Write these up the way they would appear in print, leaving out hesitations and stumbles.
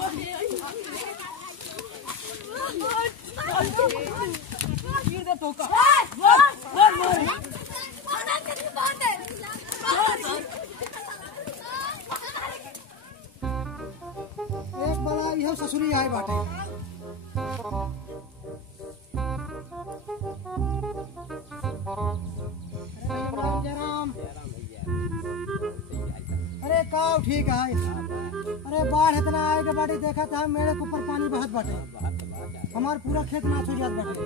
एक बड़ा यह ससुरी आए बाटे। अरे काव ठीक है। अरे बाढ़ इतना आएगा बाटी देखा था मेरे ऊपर पानी बहुत बाटे। हमारे पूरा खेत नाश हो जाता बाटे।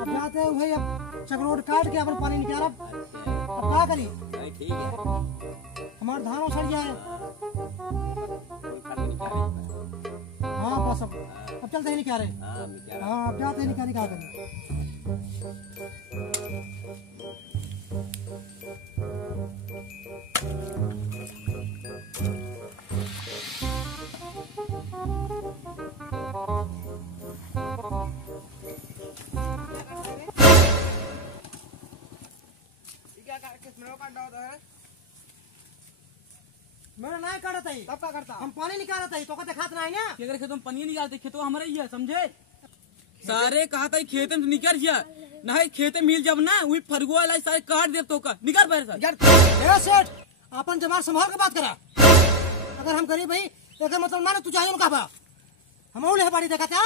अब जाते हैं भाई अब चक्रोट काट के अपन पानी निकाल। अब क्या करी? हमारे धानों सड़ जाए। हाँ बस अब चलते ही निकाले। हाँ अब जाते ही निकाल करें। मेरा नहीं काटता ही तब क्या करता? हम पानी निकालता ही तो कहते खात नहीं ना। अगर खेतों में पानी निकालते खेतों हमारे ही है समझे। सारे कहा था खेत में निकल जा ना खेत मिल जब ना वही फरगुआ लाई सारे काट दे तो का निकल बाहर सर। सेठ अपन जमार संभाल के बात करा। अगर हम गरीब भाई तो मतलब मानो तू चाहिए उनका बा हम ले बाड़ी देखा था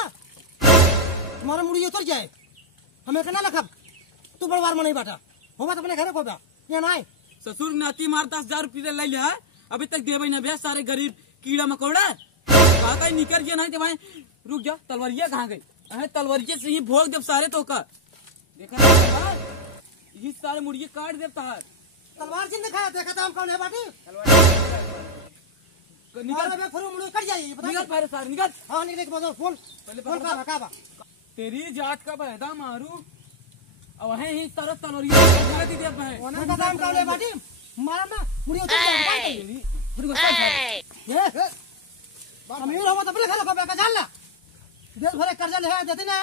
तुम्हारा मुड़ी उतर जाए हमें कहना लखब तू बड़वार में नहीं बाटा होगा तो अपने घर को ये नहीं। ससुर नाती मार 10,000 रुपये ले लिया है अभी तक देवे ना भैया सारे गरीब कीड़ा मकोड़ा कहता ही निकल गया नहीं तो भाई रुक जा तलवारिया कहाँ गई? अरे तलवारिये से ही भोग जब सारे तो का देखा ये सारे मुर्गे काट देता है। तलवार जिन दिखाया देखा था हम कौन है बाटी निकल जाइए निकल पहले सारे निकल। हाँ निकले के फोन पहले तेरी जात का बहदा मारू और ही तरह तलवारिया बाटी मारा ना मुड़ी उतर अमीर हो तो अपने घर को जान ला देश भरे कर्जा ले देती ना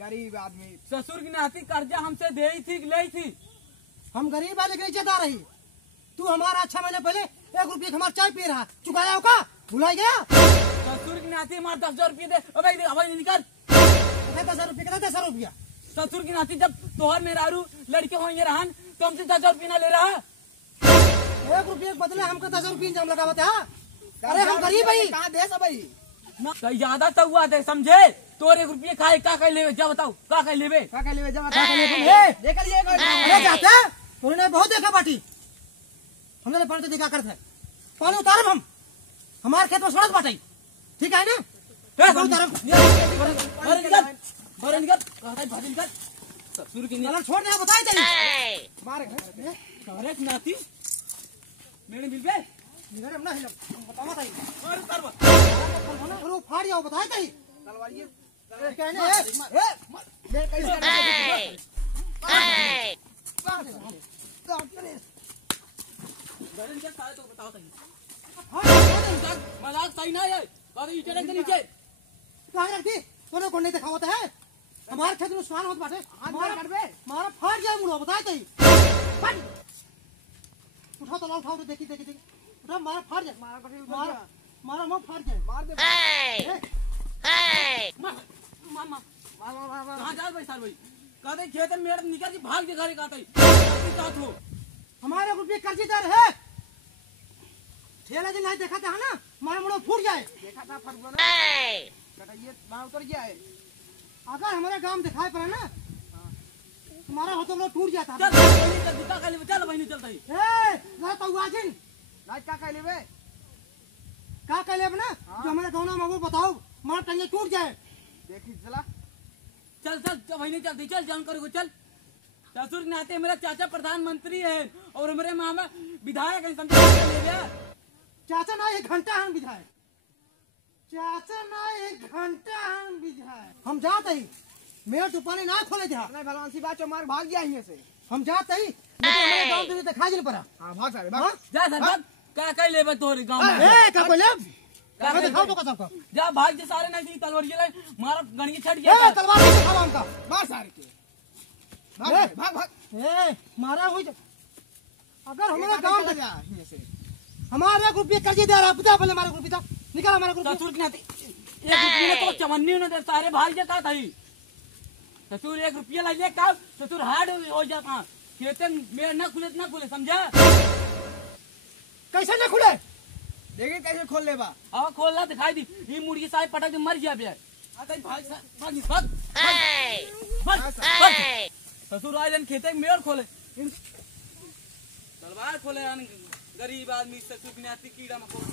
गरीब आदमी। ससुर की नाती कर्जा हमसे दे थी ले थी हम गरीब आदमी के नीचे रही तू हमारा अच्छा महीने पहले 1 रुपये हमारा चाय पी रहा चुकाया होगा भुला गया। ससुर की नाती हमारे 10,000 रुपये दे निकल 10,000 रुपये 10,000 रुपया। ससुर की नाती जब तोहर मेहरारू लड़के होंगे रहन तो हमसे 10,000 रुपये ना ले रहा 1 रुपये बदले हमको 10,000 रुपये इंजाम लगा बता। अरे हम गरीब भाई कहाँ दे सब भाई कहीं ज्यादा तो हुआ थे समझे तोर 1 रुपये खाए का लेवे जा बताओ का लेवे उन्होंने बहुत देखा बाटी हमने पानी तो देखा करते पानी उतारब हम हमारे खेत में सड़क बाटाई ठीक है ना ससुर की छोड़ दे बताए नाती मेरे मिल गए फाड़ जाओ बताए कहीं मजाक सही ना है नीचे को नहीं देखा होता है हमारे खेत में नुकसान होता बाटे हमारा फाड़ जाए मुड़ा बताए कहीं उठाओ तो उठाओ तो देखी देखी देखी उठा मारा फाड़ जाए मारा मुंह फाड़ जाए मार दे कहाँ जा भाई साल भाई कहते खेत में मेरे निकल भाग के घरे कहते हो हमारे रुपये कर्जीदार है ठेला जी नहीं देखा था ना हमारा मुड़ा फूट जाए देखा था ये उतर गया है अगर हमारे गांव दिखाई पड़ा ना हमारा हाथों में टूट जाता चल चल भाई नहीं चलता ही क्या कह ले ना जो हमारे गाँव में वो बताओ हमारा टंगे टूट जाए देखी चला चल चल भाई नहीं चलती चल जान करो चल ससुर नाते मेरा चाचा प्रधानमंत्री है और मेरे मामा विधायक है समझे चाचा ना 1 घंटा हम विधायक चाचा ना 1 घंटा हम विधायक हम जाते ही मेरे तो पानी ना खोले जा नहीं भगवान सी बात मार भाग गया यहीं से हम जाते ही हमारे गांव में दिखा नहीं पड़ा। हां भाग सारे भाग जा सर भाग क्या कह लेबे तोरे गांव में ए का बोले क्या दिखाओ तो सबको जा भाग जे सारे नहीं तलवार ले मार गणगी छट गया तलवार से दिखाओ हमका मार सारे के भाग भाग भाग ए मारा हो अगर हमारे गांव में हमारे 1 रुपये कर्जी दे रहा पता पहले हमारे 1 रुपया निकाल हमारा कुछ ससुर की नाती 1 रुपया तो चवन्नी ने दे सारे भाई जे का थई ससुर 1 रुपया ला ले का ससुर हार्ड हो जाता खेते में ना खुले समझा कैसे न खुले देखिए कैसे खोल ले बा अब खोल ला दिखाई दी ये मुर्गी साहब पटक दे मर गया बे आता भाई भाग ससुर आए दिन खेते में और खोले तलवार खोले गरीब आदमी ससुर की नाती कीड़ा मकोड़ा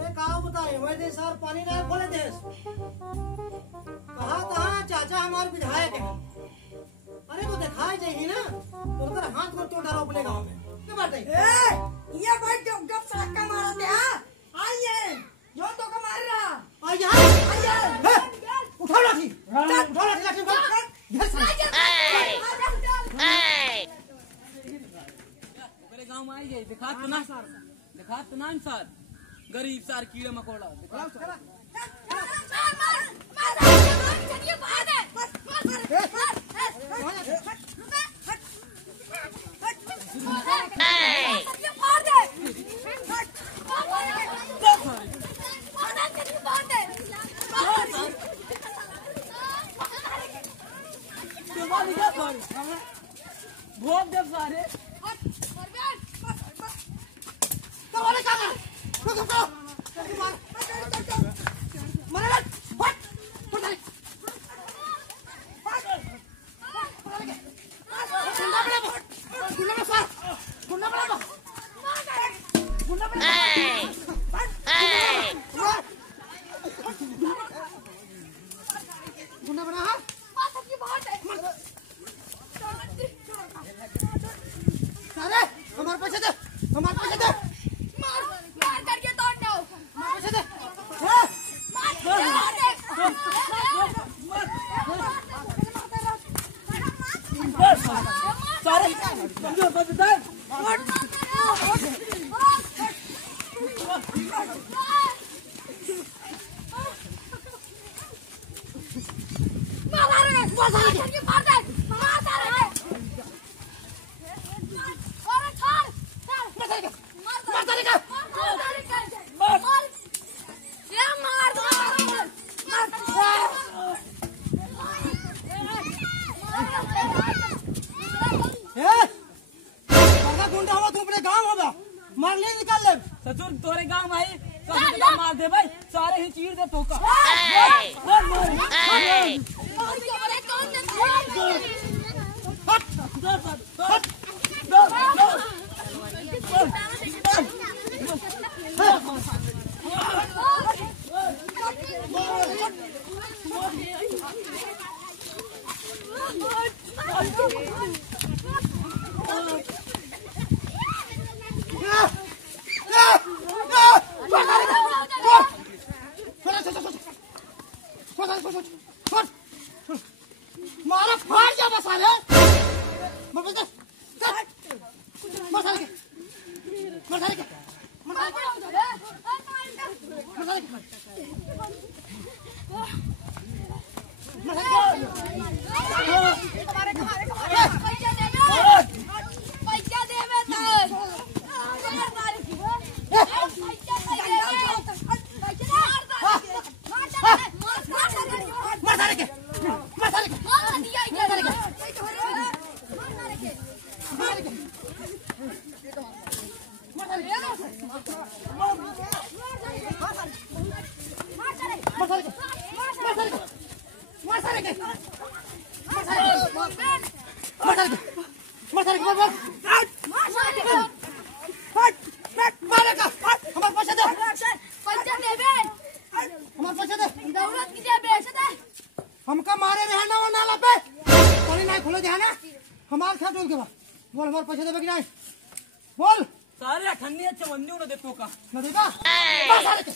अरे कहा बताए वैसे सर पानी नहीं खोले देश कहाँ चाचा हमारे विधायक है अरे तो दिखाई जाएगी ना तो उधर हाथ पर चोट डालो अपने गाँव में क्या बात है ये कोई जो गप सड़का मारा दे आइए जो तो का मार रहा आइए उठाओ लाठी लाठी मेरे गांव में आई गई दिखा तो ना सर गरीब सार कीड़े मकोड़ा भोग जब सारे ससुर तोरे गांव में आई मार दे भाई सारे ही चीर दे ठोका मारा फाड़ जा बस आले हमका मारे रहे ना वो नाला पे पानी नहीं खुले ध्यान हमारे साथ बोल के बोल हमारे पैसे देवे कि नहीं बोल सारे ठंडी चवन्नी उन्हें दे ठोका न देगा मारेगा सारे के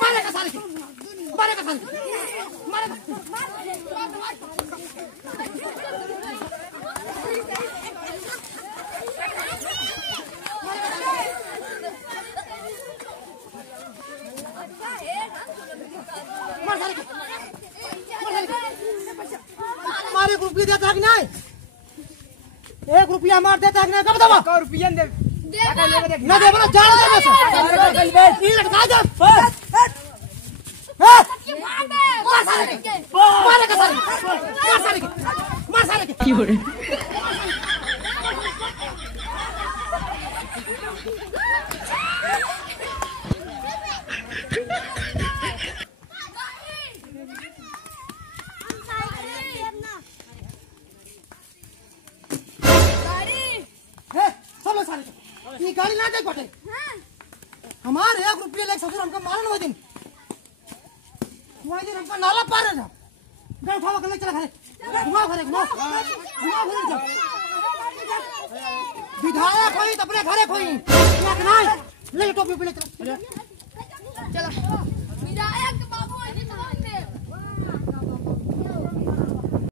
मारेगा सारे के मारेगा हमारे रुपये देता है कि नहीं 1 रुपया हमारे देता है कि नहीं कब दबा रुपया दे ना दे बोला जान दे बस ये लटका दे मार सारे के मार सारे के की हो रही ये गाड़ी ना देख पाटे हमारे 1 रुपये लेके ससुर हमको मारन वो दिन हमको नाला पार है ना गए उठावा कर ले चला घरे घुमाओ घरे घुमाओ जा विधायक कोई तो अपने घरे कोई ना ले टोपी पे ले चला चलो विधायक